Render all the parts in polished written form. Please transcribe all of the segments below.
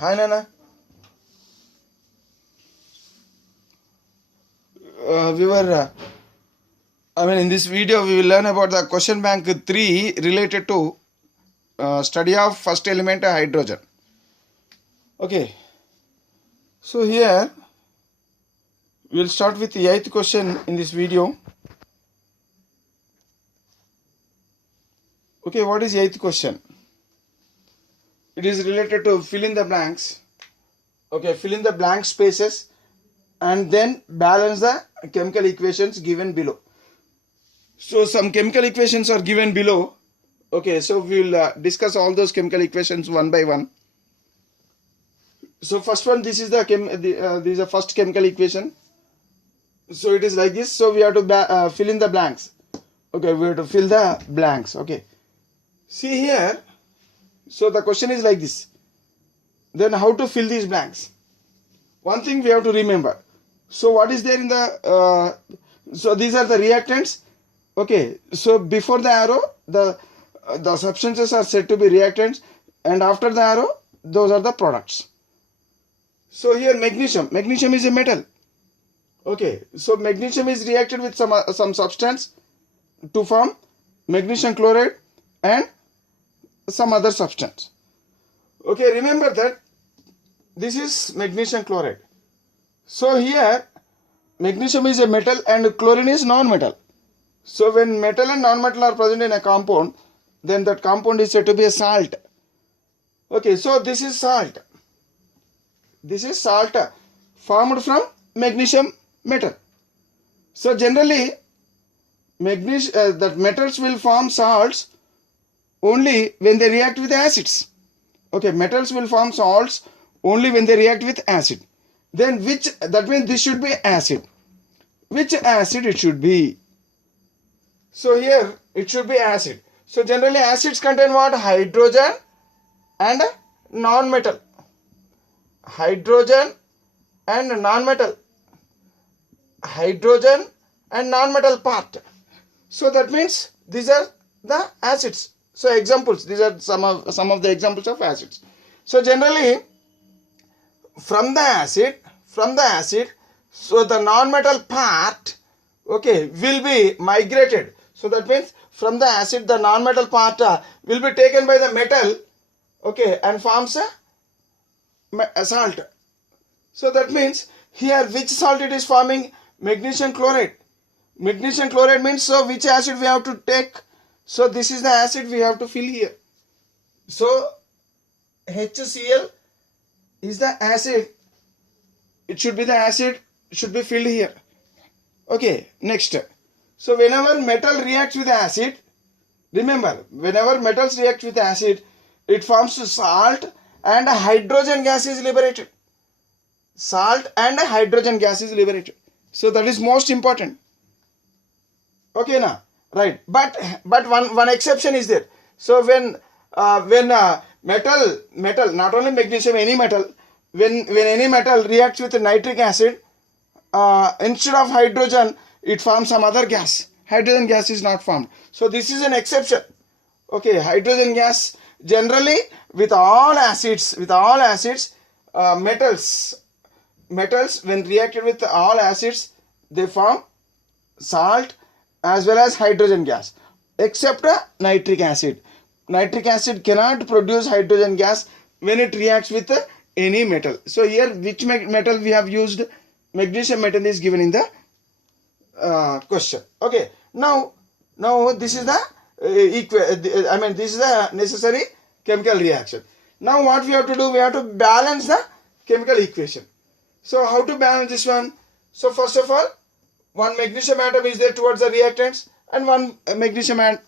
Hi Nana. In this video we will learn about the question bank 3 related to study of first element hydrogen. Okay. So here we will start with the 8th question in this video. Okay, what is the 8th question? It is related to fill in the blanks. Okay, fill in the blank spaces and then balance the chemical equations given below. So some chemical equations are given below. Okay, so we will discuss all those chemical equations one by one. So first one, this is this is the first chemical equation. So it is like this. So we have to fill in the blanks. Okay, we have to fill the blanks. Okay, see here. So the question is like this. Then how to fill these blanks? One thing we have to remember. So what is there in the so these are the reactants. Okay, so before the arrow the substances are said to be reactants, and after the arrow those are the products. So here magnesium is a metal. Okay, so magnesium is reacted with some substance to form magnesium chloride and some other substance. Okay, remember that this is magnesium chloride. So here magnesium is a metal and chlorine is non-metal. So when metal and non-metal are present in a compound, then that compound is said to be a salt. Okay, so this is salt. This is salt formed from magnesium metal. So generally that metals will form salts only when they react with acids. Okay, metals will form salts only when they react with acid. Then that means this should be acid. Which acid it should be? So here it should be acid. So generally acids contain what? Hydrogen and non-metal. Hydrogen and non-metal. Hydrogen and non-metal part. So that means these are the acids. So examples, these are some of the examples of acids. So generally from the acid, so the non-metal part, okay, will be migrated. So that means from the acid the non-metal part will be taken by the metal, okay, and forms a salt. So that means here which salt it is forming? Magnesium chloride. Magnesium chloride means, so which acid we have to take? So this is the acid we have to fill here. So HCl is the acid. It should be the acid, it should be filled here. Okay, next. So whenever metal reacts with acid, remember, whenever metals react with acid, it forms salt and hydrogen gas is liberated. Salt and hydrogen gas is liberated. So that is most important. Okay, now, right? But one exception is there. So when metal, not only magnesium, any metal, when any metal reacts with nitric acid, instead of hydrogen, it forms some other gas. Hydrogen gas is not formed. So this is an exception. Okay, hydrogen gas generally with all acids, metals when reacted with all acids, they form salt as well as hydrogen gas, except nitric acid. Nitric acid cannot produce hydrogen gas when it reacts with any metal. So here which metal we have used? Magnesium metal is given in the question. Okay, now this is the this is the necessary chemical reaction. Now what we have to do? We have to balance the chemical equation. So how to balance this one? So first of all, one magnesium atom is there towards the reactants and one magnesium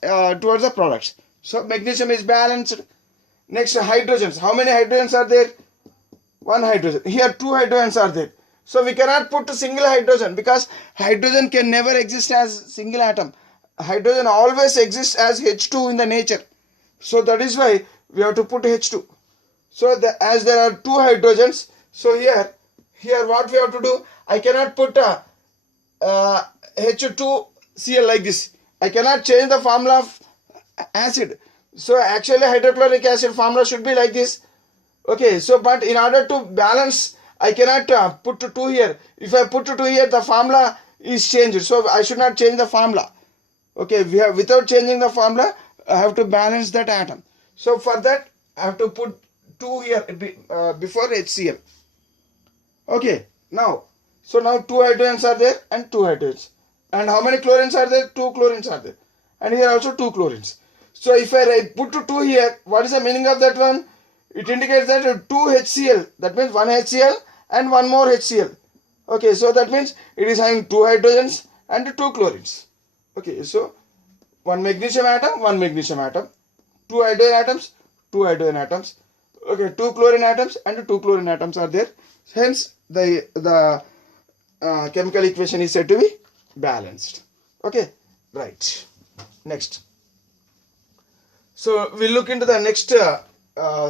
towards the products. So magnesium is balanced. Next, hydrogens. How many hydrogens are there? One hydrogen. Here two hydrogens are there. So we cannot put a single hydrogen because hydrogen can never exist as single atom. Hydrogen always exists as H2 in the nature. So that is why we have to put H2. So as there are two hydrogens, so here what we have to do? I cannot put H2Cl like this. I cannot change the formula of acid. So actually hydrochloric acid formula should be like this. Okay, so but in order to balance, I cannot put 2 here. If I put 2 here, the formula is changed. So I should not change the formula. Okay, we have, without changing the formula, I have to balance that atom. So for that, I have to put 2 here before HCl. Okay, now, so now 2 hydrogens are there and 2 hydrogens. And how many chlorines are there? 2 chlorines are there. And here also 2 chlorines. So if I put 2 here, what is the meaning of that one? It indicates that 2 HCl, that means 1 HCl and 1 more HCl. Okay, so that means it is having 2 hydrogens and 2 chlorines. Okay, so 1 magnesium atom, 1 magnesium atom, 2 hydrogen atoms, 2 hydrogen atoms. Okay, 2 chlorine atoms and 2 chlorine atoms are there. Hence, the chemical equation is said to be balanced. Okay, right. Next. So we'll look into the next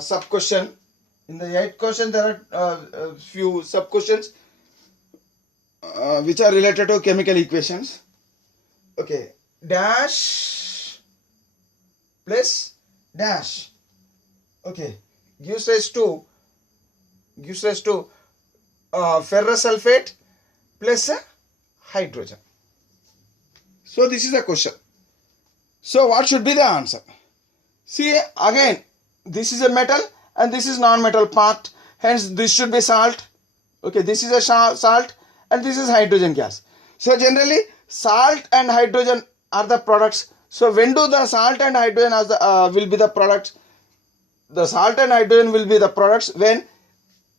sub question. In the 8th question, there are a few sub questions which are related to chemical equations. Okay, dash plus dash. Okay, gives rise to ferrous sulfate plus hydrogen. So this is the question. So what should be the answer? See, again, this is a metal and this is non-metal part. Hence, this should be salt. Okay, this is a salt and this is hydrogen gas. So generally, salt and hydrogen are the products. So when do the salt and hydrogen will be the products? The salt and hydrogen will be the products when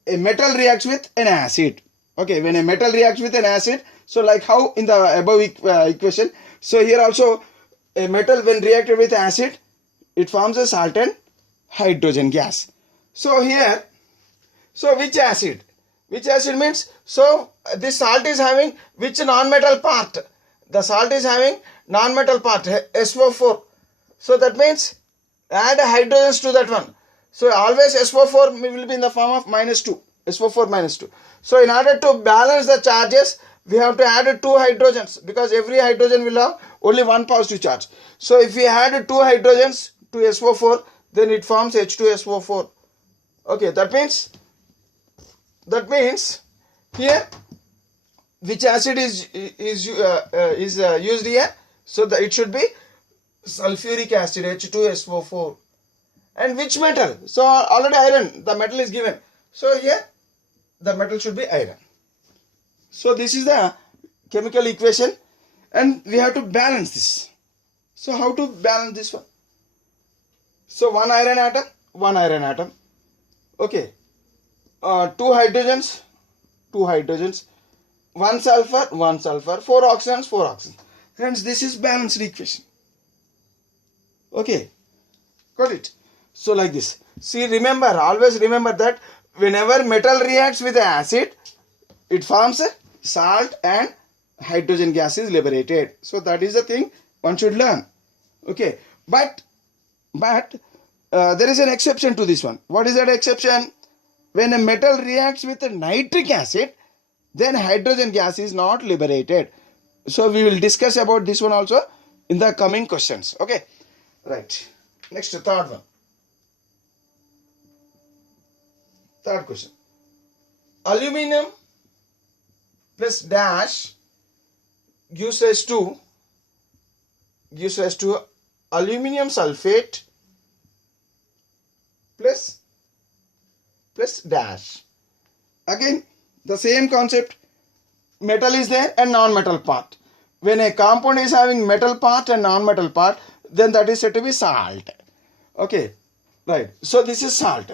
a metal reacts with an acid. Okay, when a metal reacts with an acid, so like how in the above equation, so here also a metal when reacted with acid, it forms a salt and hydrogen gas. So here, so which acid? Which acid means, so this salt is having which non-metal part? The salt is having non-metal part, SO4. So that means add hydrogens to that one. So always SO4 will be in the form of -2. SO4 -2. So in order to balance the charges, we have to add 2 hydrogens because every hydrogen will have only 1 positive charge. So if we add 2 hydrogens to SO4, then it forms H2SO4. Okay, that means here which acid is used here? So it should be sulfuric acid, H2SO4. And which metal? So already iron, the metal is given. So here the metal should be iron. So this is the chemical equation and we have to balance this. So how to balance this one? So 1 iron atom. Okay. 2 hydrogens, 1 sulfur, 4 oxygens. Hence this is balanced equation. Okay. Got it? So like this. See, always remember that whenever metal reacts with acid, it forms a salt and hydrogen gas is liberated. So that is the thing one should learn. Okay. But there is an exception to this one. What is that exception? When a metal reacts with a nitric acid, then hydrogen gas is not liberated. So we will discuss about this one also in the coming questions. Okay. Right. Next, third one. Third question. Aluminum plus dash gives rise to aluminum sulfate plus dash. Again, the same concept. Metal is there and non-metal part. When a compound is having metal part and non-metal part, then that is said to be salt. Okay, right. So this is salt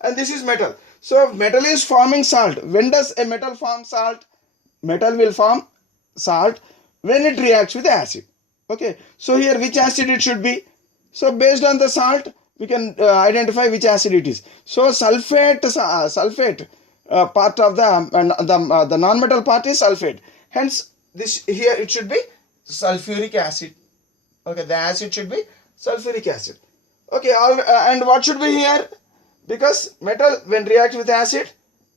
and this is metal. So metal is forming salt. When does a metal form salt? Metal will form salt when it reacts with acid. Okay, so here which acid it should be? So based on the salt, we can identify which acid it is. So sulfate part of the non-metal part is sulfate. Hence this here it should be sulfuric acid. Okay, the acid should be sulfuric acid. Okay, and what should be here? Because metal when reacts with acid,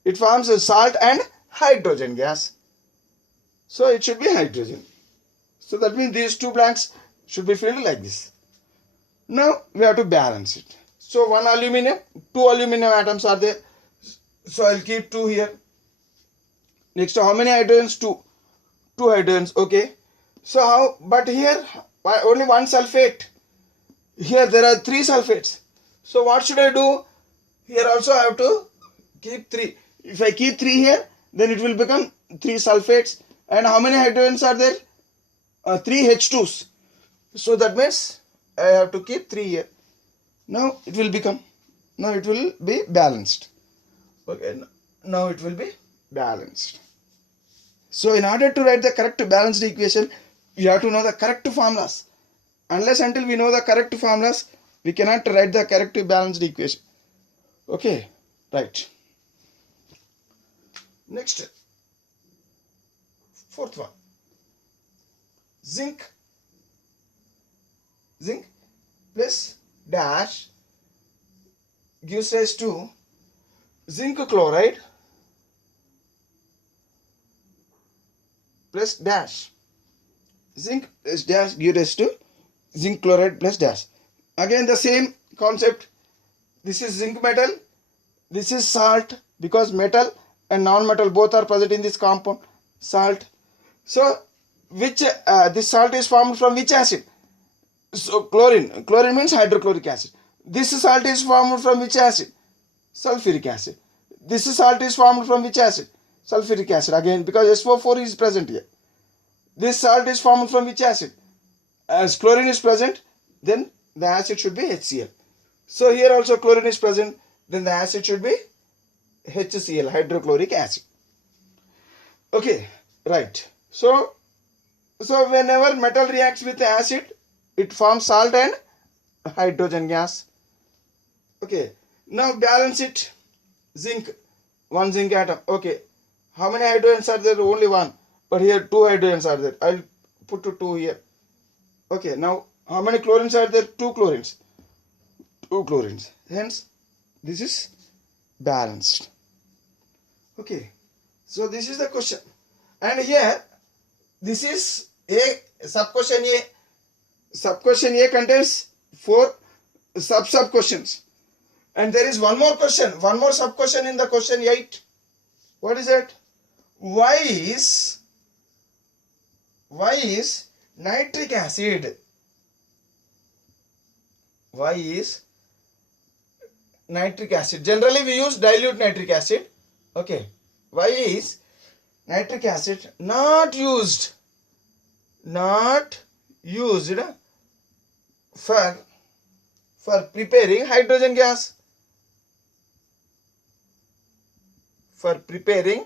it forms a salt and hydrogen gas. So it should be hydrogen. So that means these two blanks should be filled like this. Now we have to balance it. So one aluminum, two aluminum atoms are there. So I'll keep 2 here. Next, how many hydrogens? 2. 2 hydrogens. Okay. So how? But here only one sulfate. Here there are 3 sulfates. So what should I do? Here also I have to keep 3. If I keep 3 here, then it will become 3 sulfates. And how many hydrogens are there? 3 H2s. So that means I have to keep 3 here. Now it will become. Now it will be balanced. Okay. Now it will be balanced. So in order to write the correct balanced equation, you have to know the correct formulas. Unless until we know the correct formulas, we cannot write the correct balanced equation. Okay, right. Next, 4th one. Zinc plus dash gives rise to zinc chloride plus dash. Zinc plus dash gives rise to zinc chloride plus dash. Again the same concept. This is zinc metal. This is salt, because metal and non-metal both are present in this compound, salt. So which this salt is formed from which acid? So chlorine. Chlorine means hydrochloric acid. This salt is formed from which acid? Sulfuric acid. This salt is formed from which acid? Sulfuric acid. Again, because SO4 is present here. This salt is formed from which acid? As chlorine is present, then the acid should be HCl. So here also chlorine is present, then the acid should be HCl, hydrochloric acid. Okay, right. So whenever metal reacts with acid, it forms salt and hydrogen gas. Okay, now balance it. Zinc, 1 zinc atom. Okay, how many hydrogens are there? Only 1. But here 2 hydrogens are there. I'll put 2 here. Okay, now how many chlorines are there? 2 chlorines. 2 chlorines. Hence, this is balanced. Okay, so this is the question. And here, this is a sub-question A. Sub-question A contains 4 sub-questions. And there is one more question, one more sub-question in the question 8. What is it? Why is nitric acid? Why is nitric acid? Generally we use dilute nitric acid. Okay. Why is nitric acid not used for preparing hydrogen gas? For preparing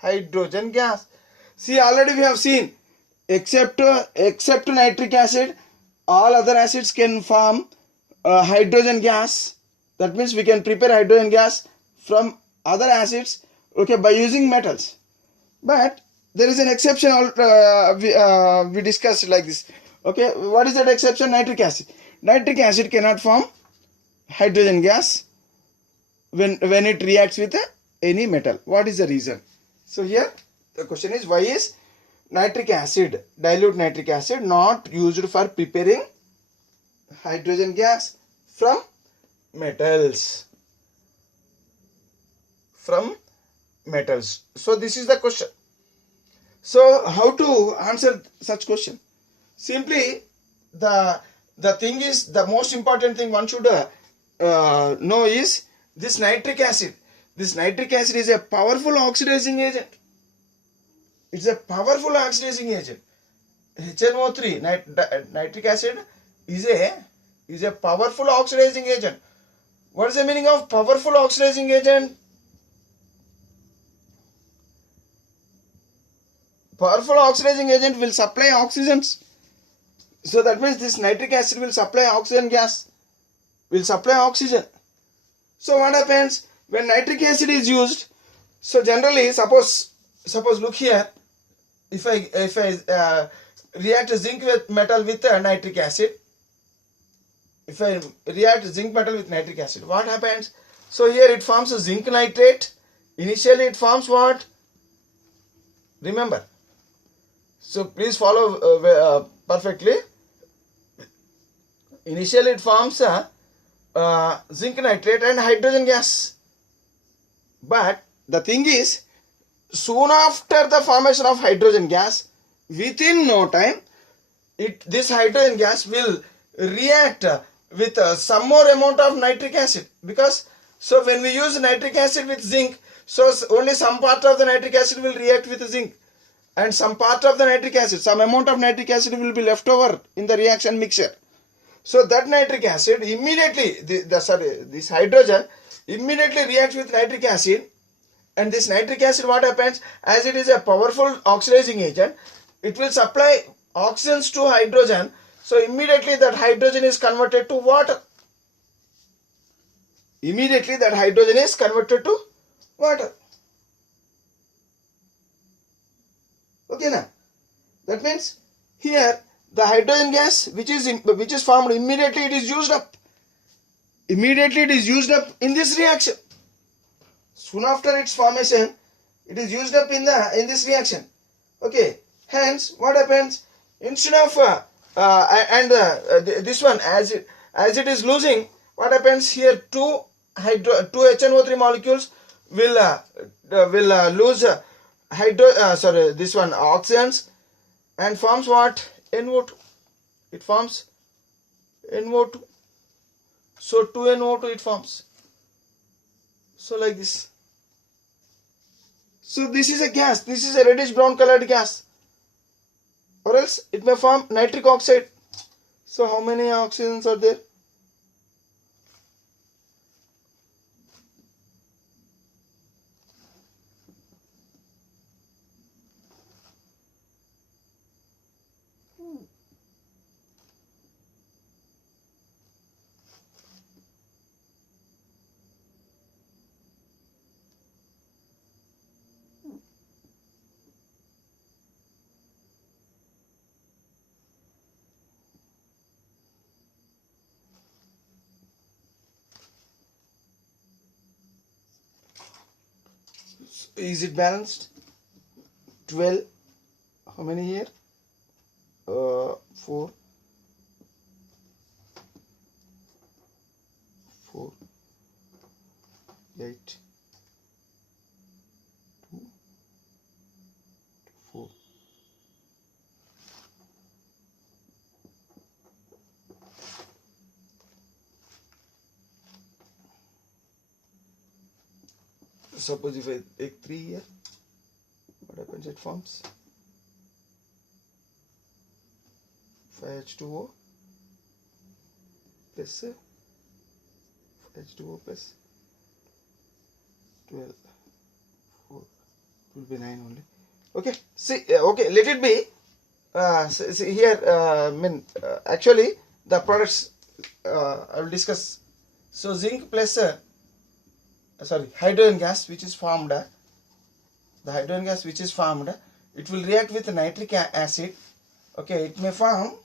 hydrogen gas. See, already we have seen, except nitric acid, all other acids can form hydrogen gas. That means we can prepare hydrogen gas from other acids, okay, by using metals. But there is an exception. We discussed like this. Okay, what is that exception? Nitric acid. Nitric acid cannot form hydrogen gas when it reacts with any metal. What is the reason? So here the question is, why is nitric acid, dilute nitric acid, not used for preparing hydrogen gas from metals? From metals. So this is the question. So how to answer such question? Simply the thing is, the most important thing one should know is this nitric acid. This nitric acid is a powerful oxidizing agent. It's a powerful oxidizing agent. HNO3, nitric acid, is a powerful oxidizing agent. What is the meaning of powerful oxidizing agent? Powerful oxidizing agent will supply oxygens. So that means this nitric acid will supply oxygen gas, will supply oxygen. So what happens when nitric acid is used? So generally, suppose look here, if I react zinc with metal with nitric acid, if I react zinc metal with nitric acid, what happens? So here it forms a zinc nitrate. Initially it forms what? Remember. So please follow perfectly. initially it forms zinc nitrate and hydrogen gas. But the thing is, soon after the formation of hydrogen gas, within no time, this hydrogen gas will react with some more amount of nitric acid, because so when we use nitric acid with zinc, so only some part of the nitric acid will react with zinc, and some part of the nitric acid, some amount of nitric acid will be left over in the reaction mixture. So that nitric acid immediately, this hydrogen immediately reacts with nitric acid, and this nitric acid, what happens, as it is a powerful oxidizing agent, it will supply oxygens to hydrogen. So immediately that hydrogen is converted to water. Immediately that hydrogen is converted to water. Okay, now that means here the hydrogen gas which is formed, immediately it is used up. Immediately it is used up in this reaction. Soon after its formation, it is used up in this reaction. Okay. Hence, what happens, instead of this one, as it is losing, what happens here? Two HNO3 molecules will lose this one oxygens, and forms what? NO2. It forms NO2. So 2NO2 it forms. So like this. So this is a gas. This is a reddish brown colored gas. Or else it may form nitric oxide. So how many oxygens are there? Is it balanced? 12. How many here? 4, 8, 2, 4. Suppose if I take 3 here, what happens? It forms 5H2O plus H2O plus 12, 4, it will be 9 only. Okay, see, okay, let it be. See here, actually the products I will discuss. So zinc plus hydrogen gas which is formed, the hydrogen gas which is formed, it will react with nitric acid. Okay, it may form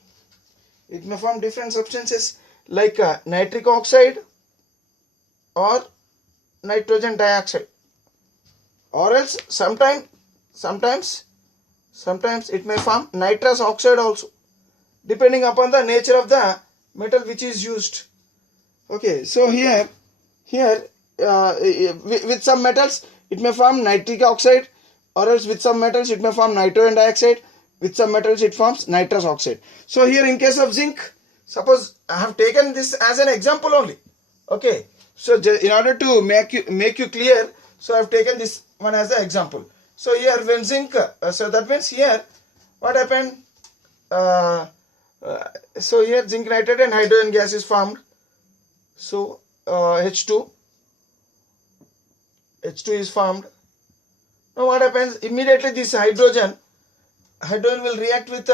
different substances like nitric oxide or nitrogen dioxide, or else sometimes it may form nitrous oxide also, depending upon the nature of the metal which is used. Okay, so here with some metals it may form nitric oxide, or else with some metals it may form nitrogen dioxide, with some metals it forms nitrous oxide. So here in case of zinc, suppose I have taken this as an example only. Okay, so in order to make you clear, so I have taken this one as an example. So here when zinc, so that means here what happened, so here zinc nitrate and hydrogen gas is formed. So H2 is formed. Now what happens, immediately this hydrogen will react with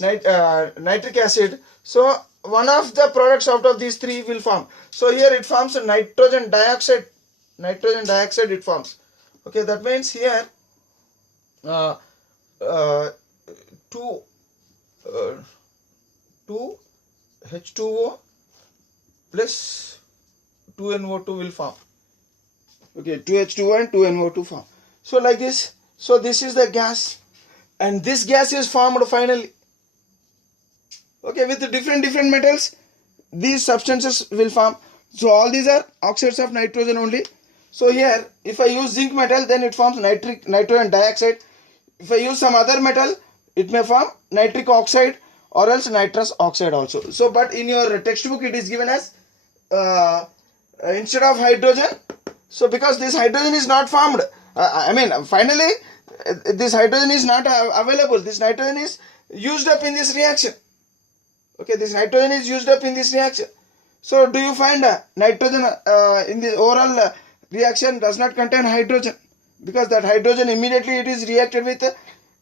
nitric acid. So one of the products out of these three will form. So here it forms a nitrogen dioxide. It forms. Okay, that means here 2 H2O plus 2NO2 will form. Okay, 2H2O and 2NO2 form. So like this. So this is the gas, and this gas is formed finally. Okay, with the different metals, these substances will form. So all these are oxides of nitrogen only. So here, if I use zinc metal, then it forms nitrogen dioxide. If I use some other metal, it may form nitric oxide or else nitrous oxide also. So, but in your textbook, it is given as instead of hydrogen. So, because this hydrogen is not formed, finally, this hydrogen is not available. This nitrogen is used up in this reaction. Okay, this nitrogen is used up in this reaction. So, do you find nitrogen in the overall reaction does not contain hydrogen, because that hydrogen immediately it is reacted with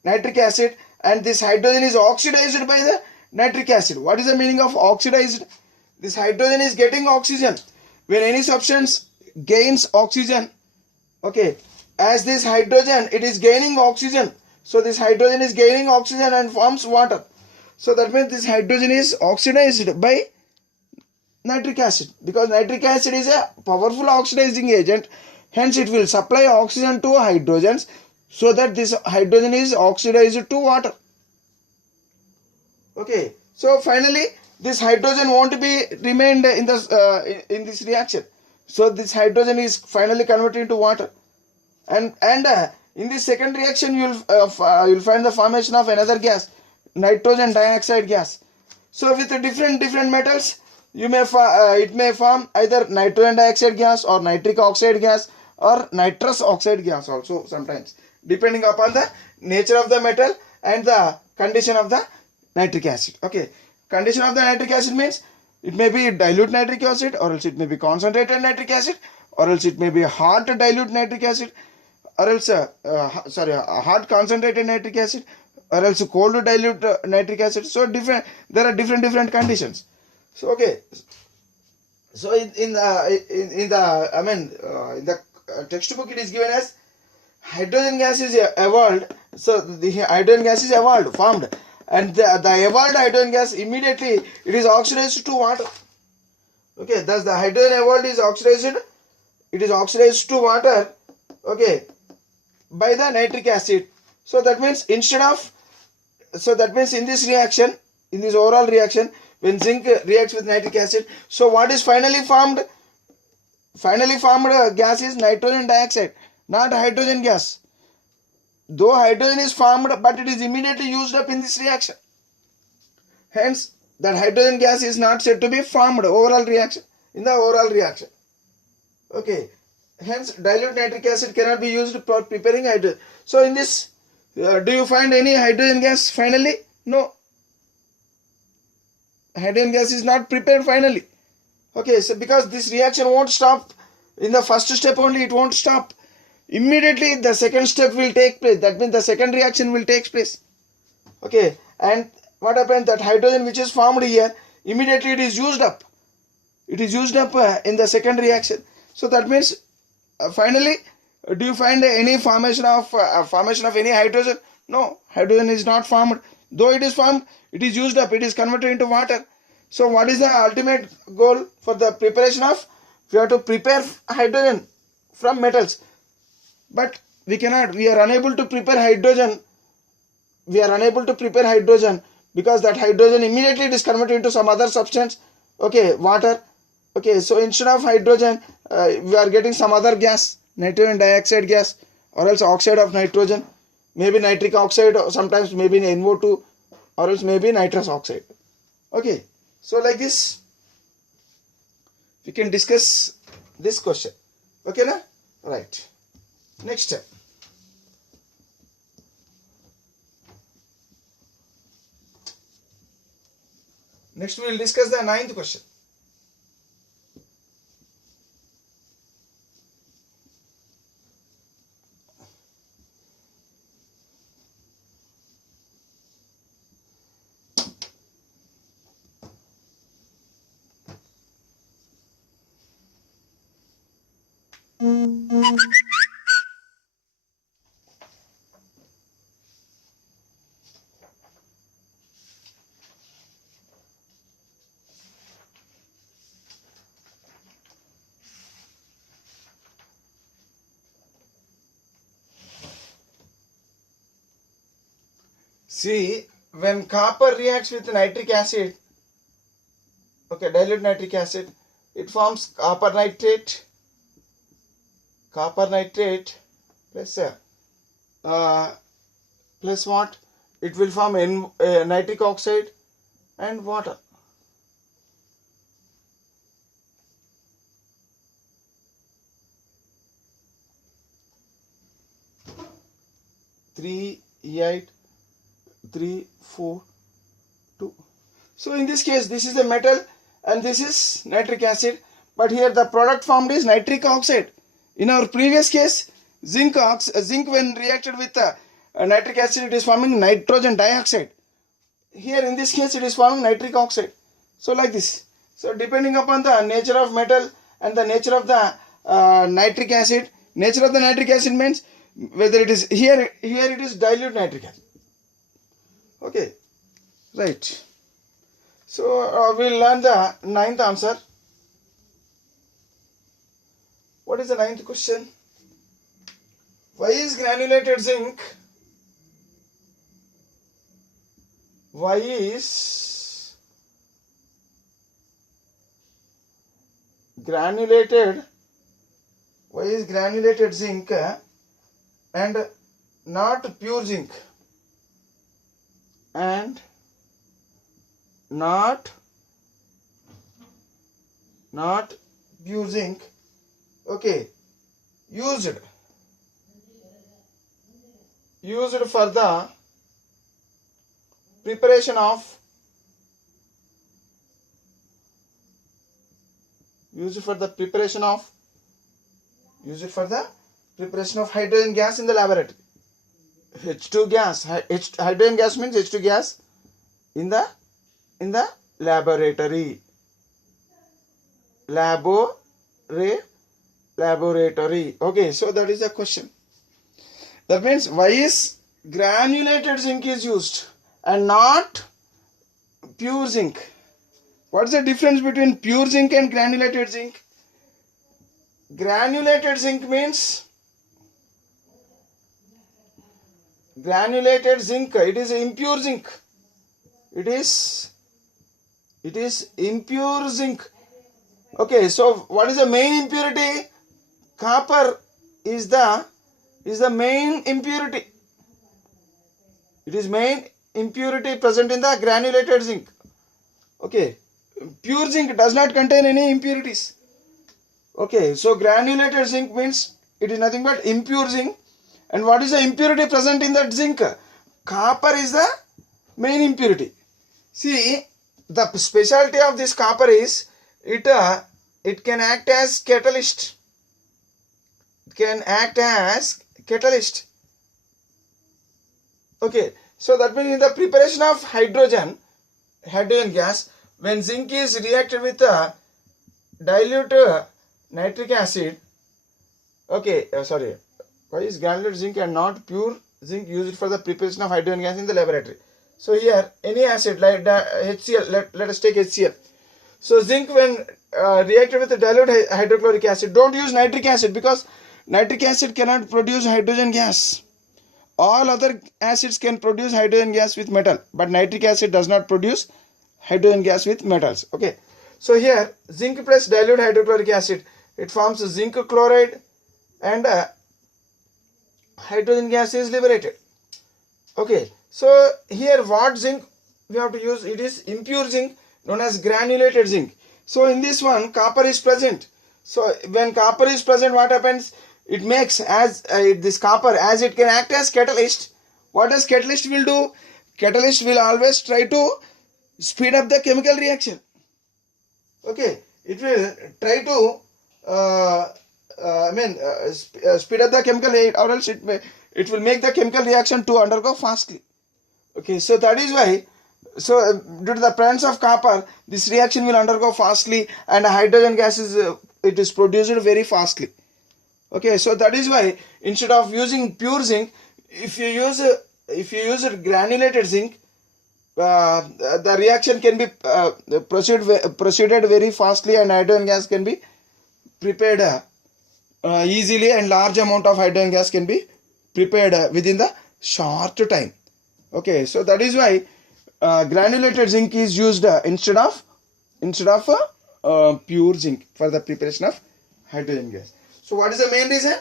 nitric acid, and this hydrogen is oxidized by the nitric acid. What is the meaning of oxidized? This hydrogen is getting oxygen. When any substance gains oxygen, okay, as this hydrogen, it is gaining oxygen. So this hydrogen is gaining oxygen and forms water. So that means this hydrogen is oxidized by nitric acid, because nitric acid is a powerful oxidizing agent. Hence it will supply oxygen to hydrogens, so that this hydrogen is oxidized to water. Okay, so finally this hydrogen won't be remained in this reaction. So this hydrogen is finally converted into water, and in this second reaction you'll find the formation of another gas, nitrogen dioxide gas. So with the different metals, you may it may form either nitrogen dioxide gas or nitric oxide gas or nitrous oxide gas also sometimes, depending upon the nature of the metal and the condition of the nitric acid. Okay, condition of the nitric acid means it may be dilute nitric acid, or else it may be concentrated nitric acid, or else it may be hot dilute nitric acid, or else hot concentrated nitric acid, or else cold dilute nitric acid. So there are different conditions. So okay, so in the textbook it is given as hydrogen gas is evolved. So the hydrogen gas is evolved, formed, and the evolved hydrogen gas immediately it is oxidized to water. Okay, thus the hydrogen evolved is oxidized. It is oxidized to water. Okay, by the nitric acid. So that means in this reaction, in this overall reaction, when zinc reacts with nitric acid, so what is finally formed? Finally formed gas is nitrogen dioxide, not hydrogen gas. Though hydrogen is formed, but it is immediately used up in this reaction. Hence, that hydrogen gas is not said to be formed overall reaction, in the overall reaction. Okay. Hence, dilute nitric acid cannot be used for preparing hydrogen. So in this, do you find any hydrogen gas finally? No. Hydrogen gas is not prepared finally. Okay, so because this reaction won't stop in the first step only, it won't stop. Immediately the second step will take place. That means the second reaction will take place. Okay, and what happens? That hydrogen which is formed here, immediately it is used up. It is used up in the second reaction. So that means finally, do you find any formation of any hydrogen? No, hydrogen is not formed. Though it is formed, it is used up, it is converted into water. So what is the ultimate goal for the preparation of? We have to prepare hydrogen from metals. But we are unable to prepare hydrogen. Because that hydrogen immediately it is converted into some other substance. Okay, water. Okay, so instead of hydrogen, we are getting some other gas, nitrogen dioxide gas, or else oxide of nitrogen, maybe nitric oxide, or sometimes maybe NO2, or else maybe nitrous oxide. Okay, so like this, we can discuss this question. Okay, na? Right. Next step. Next we will discuss the 9th question. See, when copper reacts with nitric acid, Okay, dilute nitric acid. It forms copper nitrate plus plus what? It will form nitric oxide and water. Three, 8, 3, 4, 2. So in this case, this is the metal and this is nitric acid. But here the product formed is nitric oxide. In our previous case, zinc when reacted with nitric acid, it is forming nitrogen dioxide. Here in this case, it is forming nitric oxide. So like this. So depending upon the nature of metal and the nature of the nitric acid, nature of the nitric acid means whether it is here it is dilute nitric acid. Okay, right. So we'll learn the ninth answer. What is the ninth question? Why is granulated zinc? Why is granulated zinc and not pure zinc and not pure zinc, okay, used for the preparation of hydrogen gas in the laboratory. H2 gas. Hydrogen gas means H2 gas in the laboratory. Laboratory. Okay, so that is the question. That means why is granulated zinc is used and not pure zinc? What is the difference between pure zinc and granulated zinc? Granulated zinc means it is impure zinc. It is impure zinc. Okay, so what is the main impurity? Copper is the main impurity. It is main impurity present in the granulated zinc. Okay, pure zinc does not contain any impurities. Okay, so granulated zinc means it is nothing but impure zinc. And what is the impurity present in that zinc? Copper is the main impurity. See, the specialty of this copper is it can act as catalyst. Okay, so that means in the preparation of hydrogen gas, when zinc is reacted with dilute nitric acid. Okay, why is granulated zinc and not pure zinc used for the preparation of hydrogen gas in the laboratory? So here any acid like HCl, let us take HCl. So zinc when reacted with the dilute hydrochloric acid, don't use nitric acid because nitric acid cannot produce hydrogen gas. All other acids can produce hydrogen gas with metal, but nitric acid does not produce hydrogen gas with metals. Okay, so here zinc plus dilute hydrochloric acid, it forms zinc chloride and hydrogen gas is liberated. Okay, so here what zinc we have to use? It is impure zinc known as granulated zinc. So in this one copper is present. So when copper is present, what happens? It makes as this copper, as it can act as catalyst. What does catalyst will do? Catalyst will always try to speed up the chemical reaction. Okay, it will try to speed up the chemical, or else it will make the chemical reaction to undergo fastly. Okay, so that is why, so due to the presence of copper, this reaction will undergo fastly and hydrogen gas is it is produced very fastly. Okay, so that is why instead of using pure zinc, if you use granulated zinc, the reaction can be proceeded very fastly and hydrogen gas can be prepared easily, and large amount of hydrogen gas can be prepared within the short time. Okay, so that is why granulated zinc is used instead of instead of pure zinc for the preparation of hydrogen gas. So what is the main reason?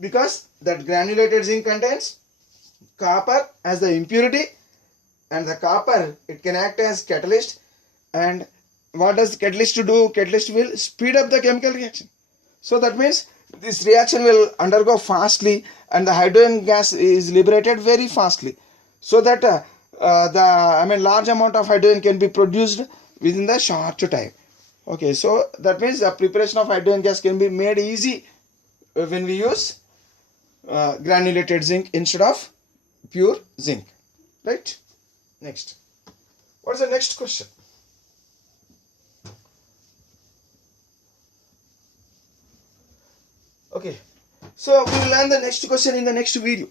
Because that granulated zinc contains copper as the impurity, and the copper, it can act as catalyst. And what does catalyst to do? Catalyst will speed up the chemical reaction. So that means this reaction will undergo fastly, and the hydrogen gas is liberated very fastly, so that large amount of hydrogen can be produced within the short time. Okay, so that means the preparation of hydrogen gas can be made easy when we use granulated zinc instead of pure zinc, right? Next, what is the next question? Okay, so we will learn the next question in the next video.